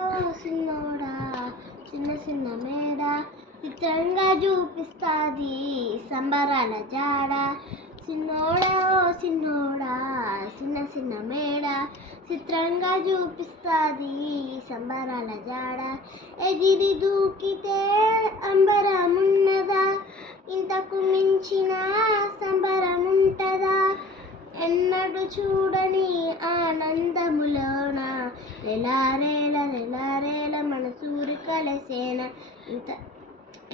సిన్నోడా చిన్న చిన్న మేడ చిత్రంగా చూపిస్తాది సంబరాల జాడ. సిన్నోడా సిన్నోడా చిన్న చిన్న మేడ చిత్రంగా చూపిస్తాది సంబరాల జాడ. ఎగిరి దూకితే అంబరమున్నదా, ఇంతకు మించిన సంబరముంటదా? ఎన్నడు చూడని ఆనందములోన రెలారేల మనసూరి కలసేన.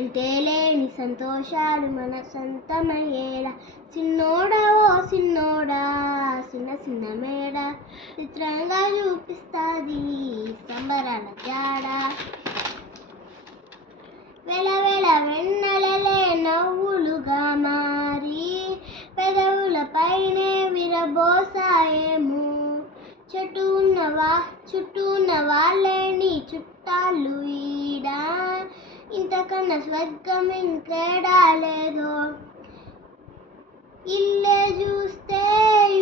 ఇంతేలేని సంతోషాలు మన సొంతమయ్యేలా. సిన్నోడా ఓ సిన్నోడా చిన్న చిన్న మేడ చిత్రంగా చూపిస్తాది సంబరాల జాడ. వెలవెల వెన్నెలలే నవ్వులుగా మారి పెదవుల పైనే విరబోసాయేమో. చుట్టూ ఉన్న వాళ్ళే నీ చుట్టాలు ఈడా, ఇంతకన్నా స్వర్గం ఇంకేడా లేదో. ఇల్లే చూస్తే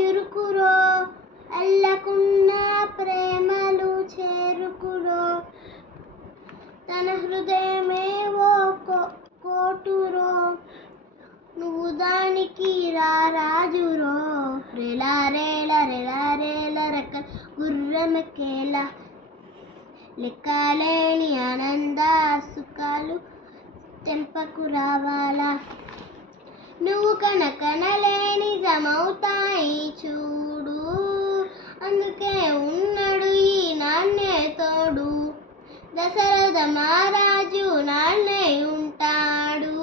ఇరుకురో, అల్లకున్న ప్రేమలు చేరుకురో. తన హృదయమే ఓ కోటురో, నువ్వు దానికి రారాజురో. రెలారేల రెక్క గుర్రమెక్కేలా, లెక్కలేని ఆనంద సుఖాలు తెంపకు రావాలా. నువ్వు కనలేని నిజమవుతాయి చూడు, అందుకే ఉన్నాడు ఈ నాన్నే తోడు. దశరథ మహారాజు నాన్నే ఉంటాడు,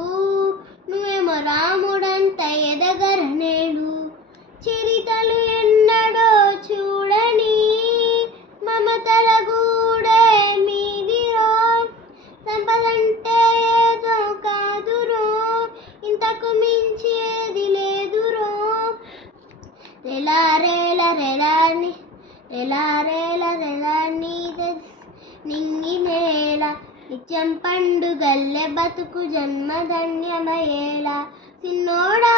నువ్వేమో రాముడంత ఎదగరనేడు. చరితలు ఎన్నడో చూడని మమతల గూడే మీదిరో, సంపదంటే ఏదో కాదురో, ఇంతకు మించి ఏది లేదురో. రెలారేల నింగి నేల నిత్యం పండుగల్లే బతుకు జన్మధన్యమయేలా. సిన్నోడా